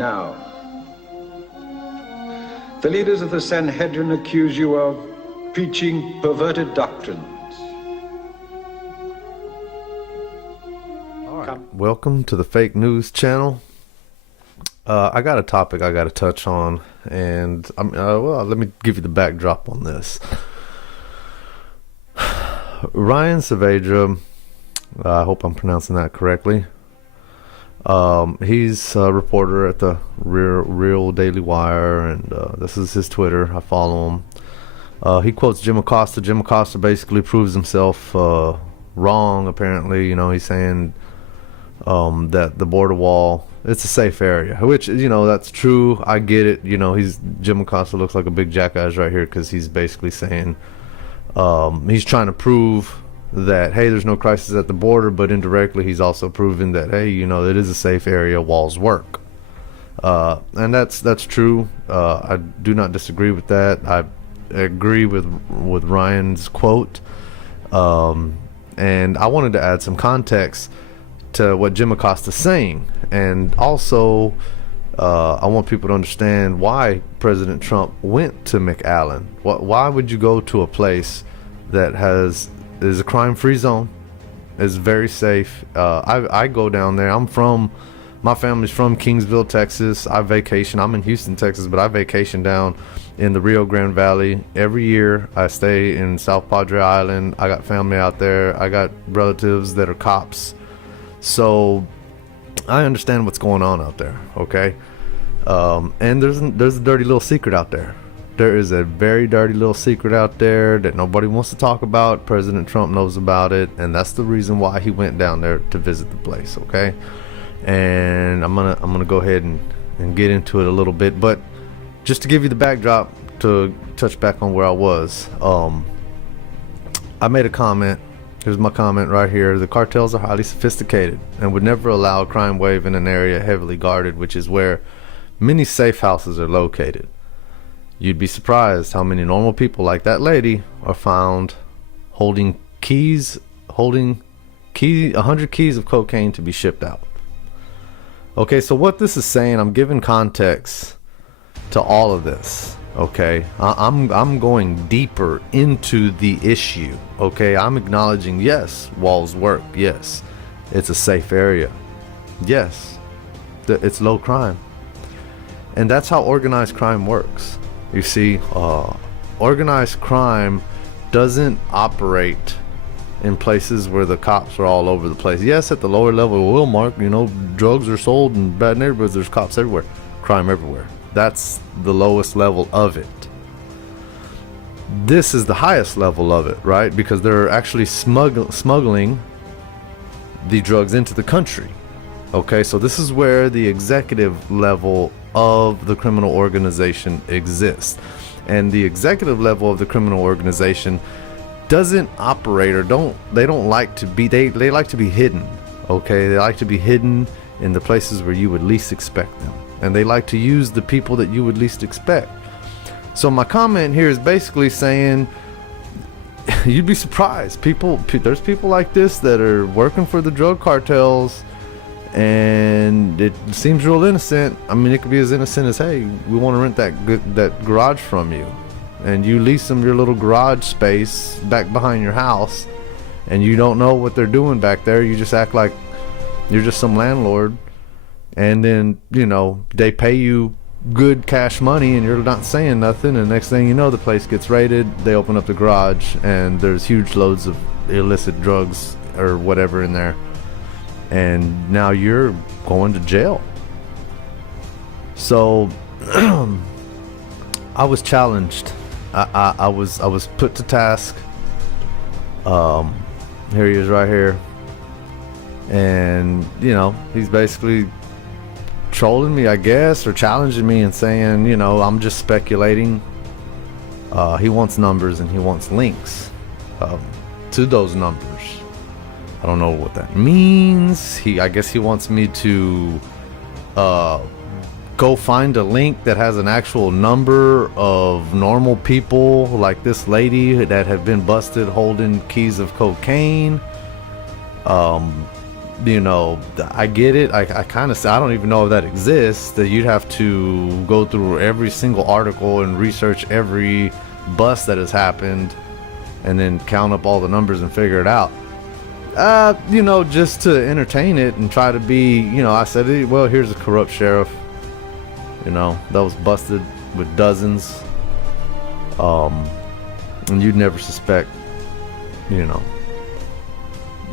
now. The leaders of the Sanhedrin accuse you of preaching perverted doctrines. All right. Welcome to the Fake News Channel. I got a topic I got to touch on, and let me give you the backdrop on this. Ryan Saavedra, I hope I'm pronouncing that correctly. He's a reporter at the Real Daily Wire, and this is his Twitter. I follow him. He quotes Jim Acosta. Jim Acosta basically proves himself wrong, apparently. You know, he's saying that the border wall, it's a safe area, which, you know, that's true. I get it. You know, Jim Acosta looks like a big jackass right here, because he's basically saying he's trying to prove that, hey, there's no crisis at the border, but indirectly he's also proving that, hey, you know, it is a safe area, walls work. And that's true. I do not disagree with that. I agree with Ryan's quote. And I wanted to add some context to what Jim Acosta is saying, and also I want people to understand why President Trump went to McAllen. Why would you go to a place that is a crime-free zone, is very safe? I go down there. My family's from Kingsville, Texas. I vacation. I'm in Houston, Texas, but I vacation down in the Rio Grande Valley every year. I stay in South Padre Island. I got family out there. I got relatives that are cops. So I understand what's going on out there, okay? And there's a dirty little secret out there. There is a very dirty little secret out there that nobody wants to talk about. President Trump knows about it, and that's the reason why he went down there to visit the place, okay? And I'm gonna go ahead and get into it a little bit, but just to give you the backdrop, to touch back on where I was, I made a comment. Here's my comment right here. The cartels are highly sophisticated and would never allow a crime wave in an area heavily guarded, which is where many safe houses are located. You'd be surprised how many normal people like that lady are found holding 100 keys of cocaine to be shipped out. Okay, so what this is saying, I'm giving context to all of this. Okay, I'm going deeper into the issue. Okay, I'm acknowledging, yes, walls work. Yes, it's a safe area. Yes, it's low crime. And that's how organized crime works. You see, organized crime doesn't operate in places where the cops are all over the place. Yes, at the lower level, well, Mark, you know, drugs are sold in bad neighborhoods. There's cops everywhere. Crime everywhere. That's the lowest level of it. This is the highest level of it, right? Because they're actually smuggling the drugs into the country. Okay, so this is where the executive level of the criminal organization exists. And the executive level of the criminal organization doesn't operate, or they like to be hidden. Okay, they like to be hidden in the places where you would least expect them. And they like to use the people that you would least expect. So my comment here is basically saying, you'd be surprised. There's people like this that are working for the drug cartels, and it seems real innocent. I mean, it could be as innocent as, hey, we want to rent that garage from you, and you lease them your little garage space back behind your house, and you don't know what they're doing back there. You just act like you're just some landlord. And then, you know, they pay you good cash money and you're not saying nothing, and next thing you know, the place gets raided. They open up the garage and there's huge loads of illicit drugs or whatever in there, and now you're going to jail. So I was challenged. I was put to task. Here he is right here, and you know, he's basically trolling me, I guess, or challenging me and saying, you know, I'm just speculating. He wants numbers and he wants links to those numbers. I don't know what that means. I guess he wants me to go find a link that has an actual number of normal people like this lady that have been busted holding keys of cocaine. I get it. I kind of say, I don't even know if that exists, that you'd have to go through every single article and research every bust that has happened and then count up all the numbers and figure it out. Just to entertain it and try to be, I said, well, here's a corrupt sheriff, that was busted with dozens. And you'd never suspect,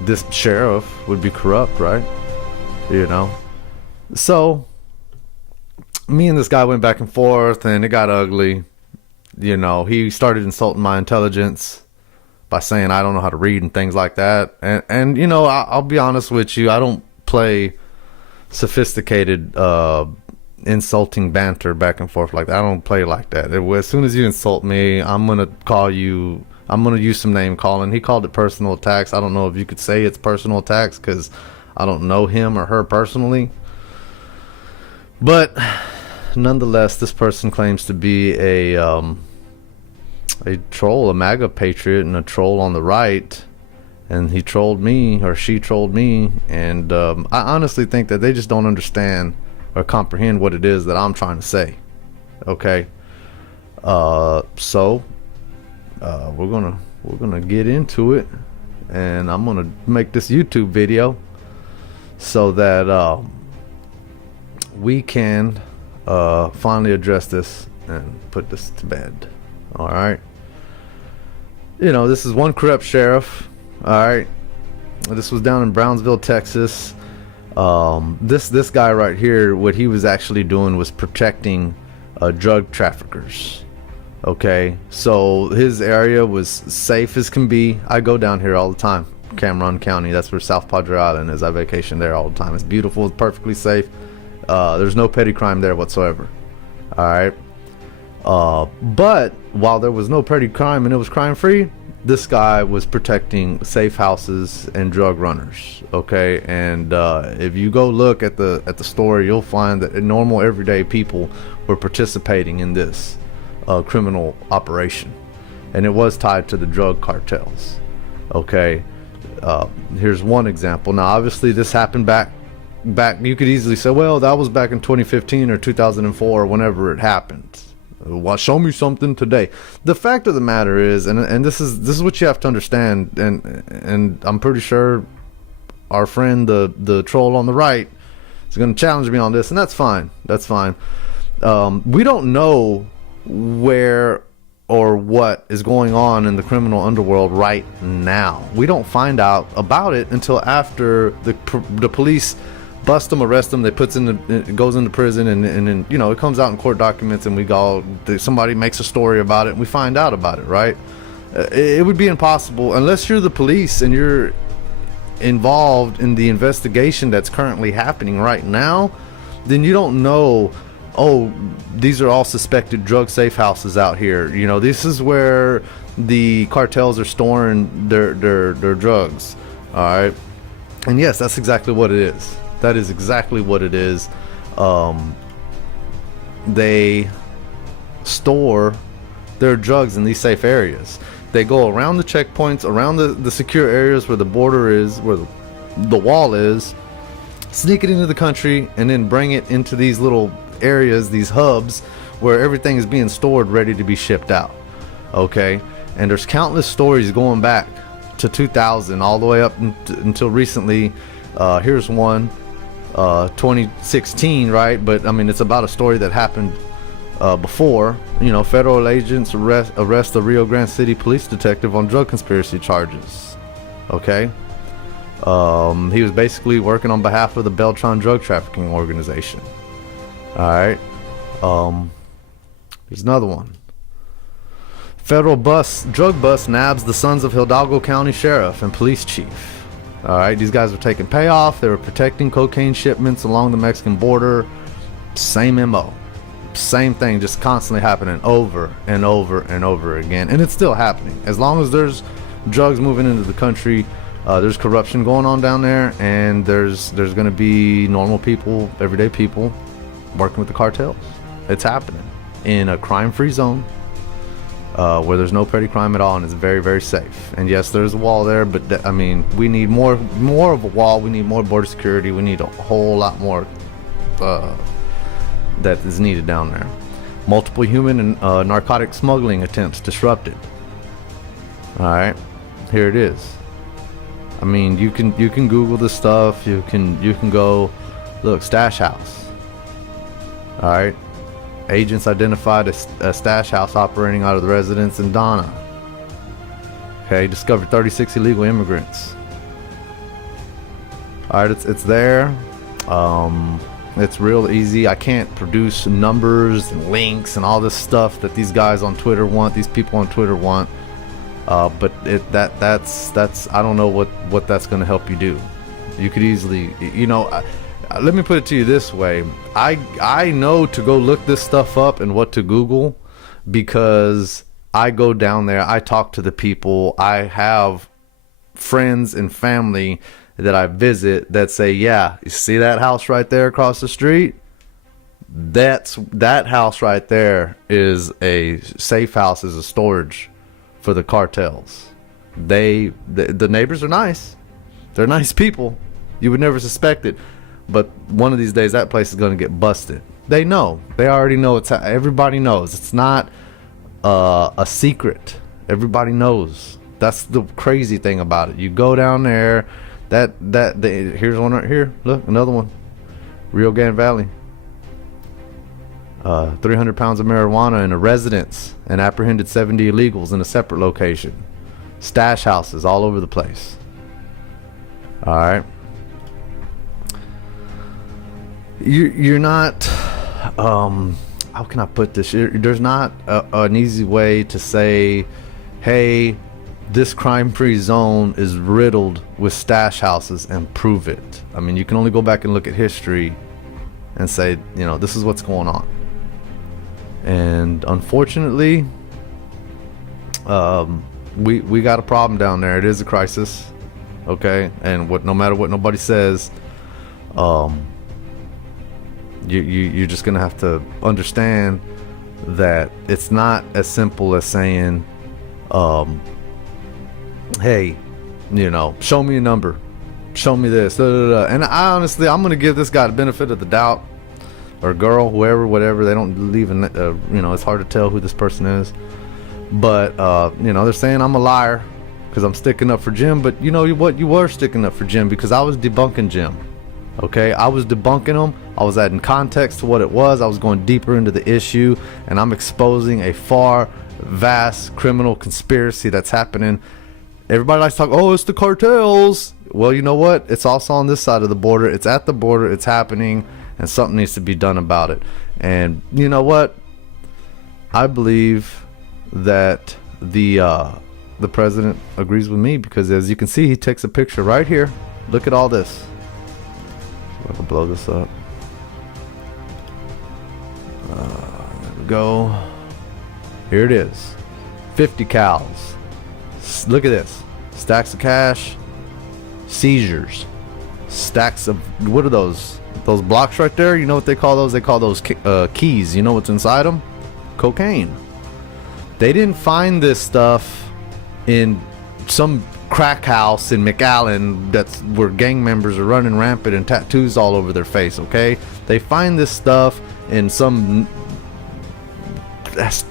this sheriff would be corrupt, right? So me and this guy went back and forth, and it got ugly. He started insulting my intelligence by saying I don't know how to read and things like that. And I'll be honest with you, I don't play sophisticated insulting banter back and forth like that. I don't play like that. As soon as you insult me, I'm gonna call you. I'm gonna use some name calling. He called it personal attacks. I don't know if you could say it's personal attacks because I don't know him or her personally. But nonetheless, this person claims to be a troll, a MAGA patriot, and a troll on the right. And he trolled me, or she trolled me, and I honestly think that they just don't understand or comprehend what it is that I'm trying to say. Okay, so we're gonna get into it, and I'm gonna make this YouTube video so that we can finally address this and put this to bed. All right. This is one corrupt sheriff. All right. This was down in Brownsville, Texas. This guy right here, what he was actually doing was protecting drug traffickers. Okay, so his area was safe as can be. I go down here all the time, Cameron County. That's where South Padre Island is. I vacation there all the time. It's beautiful. It's perfectly safe. There's no petty crime there whatsoever. All right. But while there was no petty crime and it was crime free, this guy was protecting safe houses and drug runners. Okay, and if you go look at the story, you'll find that normal everyday people were participating in this criminal operation, and it was tied to the drug cartels. Okay, here's one example. Now obviously this happened back you could easily say, well, that was back in 2015 or 2004 or whenever it happened. Well, show me something today. The fact of the matter is, and this is what you have to understand, and I'm pretty sure our friend the troll on the right is going to challenge me on this, and that's fine. We don't know where or what is going on in the criminal underworld right now. We don't find out about it until after the police bust them, arrest them, it goes into prison, and then it comes out in court documents, and somebody makes a story about it, and we find out about it, right? It would be impossible unless you're the police and you're involved in the investigation that's currently happening right now. Then you don't know, oh, these are all suspected drug safe houses out here. This is where the cartels are storing their drugs. All right, and yes, that's exactly what it is. That is exactly what it is. They store their drugs in these safe areas. They go around the checkpoints, around the secure areas where the border is, where the wall is, sneak it into the country, and then bring it into these little areas, these hubs, where everything is being stored ready to be shipped out. Okay, and there's countless stories going back to 2000 all the way up until recently. Here's one, 2016, right? But I mean, it's about a story that happened before. Federal agents arrest a Rio Grande City police detective on drug conspiracy charges. Okay, he was basically working on behalf of the Beltran drug trafficking organization. All right, there's another one. Federal drug bus nabs the sons of Hidalgo County sheriff and police chief. All right, these guys were taking payoff. They were protecting cocaine shipments along the Mexican border. Same MO, same thing, just constantly happening over and over and over again, and it's still happening. As long as there's drugs moving into the country, there's corruption going on down there, and there's going to be normal people, everyday people, working with the cartels. It's happening in a crime-free zone where there's no petty crime at all, and it's very, very safe. And yes, there's a wall there, but I mean, we need more of a wall. We need more border security. We need a whole lot more that is needed down there. Multiple human and narcotic smuggling attempts disrupted. All right, here it is. I mean, you can Google this stuff. You can go look, stash house. All right, agents identified a stash house operating out of the residence in Donna. Okay, discovered 36 illegal immigrants. All right, it's there. It's real easy. I can't produce numbers and links and all this stuff that these guys on Twitter want. These people on Twitter want. But that's I don't know what that's going to help you do. You could easily, let me put it to you this way. I know to go look this stuff up and what to Google, because I go down there, I talk to the people, I have friends and family that I visit that say, yeah, you see that house right there across the street? That house right there is a safe house, is a storage for the cartels. The neighbors are nice. They're nice people. You would never suspect it. But one of these days that place is going to get busted. They know. They already know. Everybody knows. It's not a secret. Everybody knows. That's the crazy thing about it. You go down there, here's one right here. Look, another one. Rio Grande Valley. 300 pounds of marijuana in a residence, and apprehended 70 illegals in a separate location. Stash houses all over the place. All right. You're not, how can I put this? There's not an easy way to say, hey, this crime-free zone is riddled with stash houses, and prove it. I mean, you can only go back and look at history and say, this is what's going on. And unfortunately, we got a problem down there. It is a crisis, okay? And no matter what nobody says, you're just gonna have to understand that it's not as simple as saying, hey, show me a number, show me this, da, da, da. And I honestly, I'm gonna give this guy the benefit of the doubt, or girl, whoever, whatever. They don't believe in it's hard to tell who this person is, but they're saying I'm a liar because I'm sticking up for Jim. But you know what, you were sticking up for Jim because I was debunking Jim. Okay, I was debunking him. I was adding context to what it was. I was going deeper into the issue, and I'm exposing a far vast criminal conspiracy that's happening. Everybody likes to talk, oh, it's the cartels. Well, you know what? It's also on this side of the border. It's at the border. It's happening, and something needs to be done about it. And you know what? I believe that the president agrees with me, because as you can see, he takes a picture right here. Look at all this. I can blow this up. There we go. Here it is. 50 cows. Look at this. Stacks of cash. Seizures. Stacks of, what are those? Those blocks right there? You know what they call those? They call those keys. You know what's inside them? Cocaine. They didn't find this stuff in some crack house in McAllen that's where gang members are running rampant and tattoos all over their face. Okay, they find this stuff in some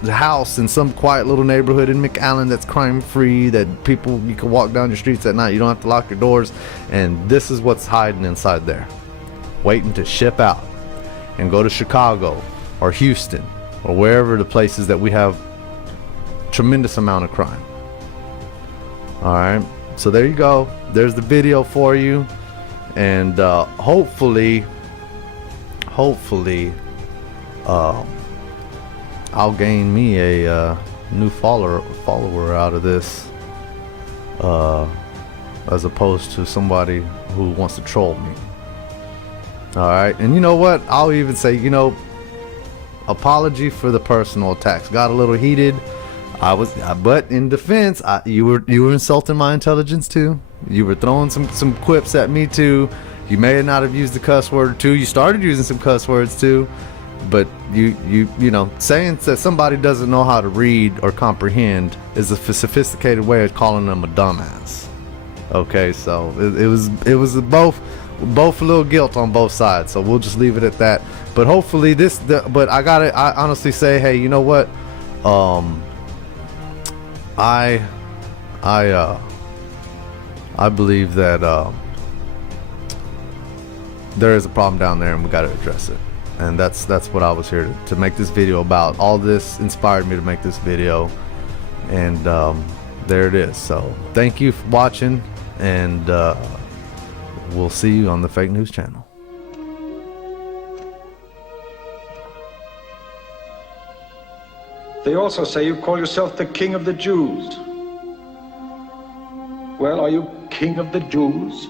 house in some quiet little neighborhood in McAllen that's crime free, that people, you can walk down your streets at night, you don't have to lock your doors, and this is what's hiding inside there, waiting to ship out and go to Chicago or Houston or wherever the places that we have tremendous amount of crime. All right, so there you go. There's the video for you, and hopefully, I'll gain me a new follower out of this, as opposed to somebody who wants to troll me. All right, and you know what? I'll even say, apology for the personal attacks. Got a little heated. But in defense, you were insulting my intelligence too. You were throwing some quips at me too. You may not have used the cuss word too. You started using some cuss words too. But you know, saying that somebody doesn't know how to read or comprehend is a sophisticated way of calling them a dumbass. Okay, so it was both a little guilt on both sides. So we'll just leave it at that. But hopefully but I honestly say, hey, you know what? I believe that there is a problem down there, and we got to address it. And that's what I was here to make this video about. All this inspired me to make this video, and there it is. So thank you for watching, and we'll see you on the Fake News channel. They also say you call yourself the King of the Jews. Well, are you King of the Jews?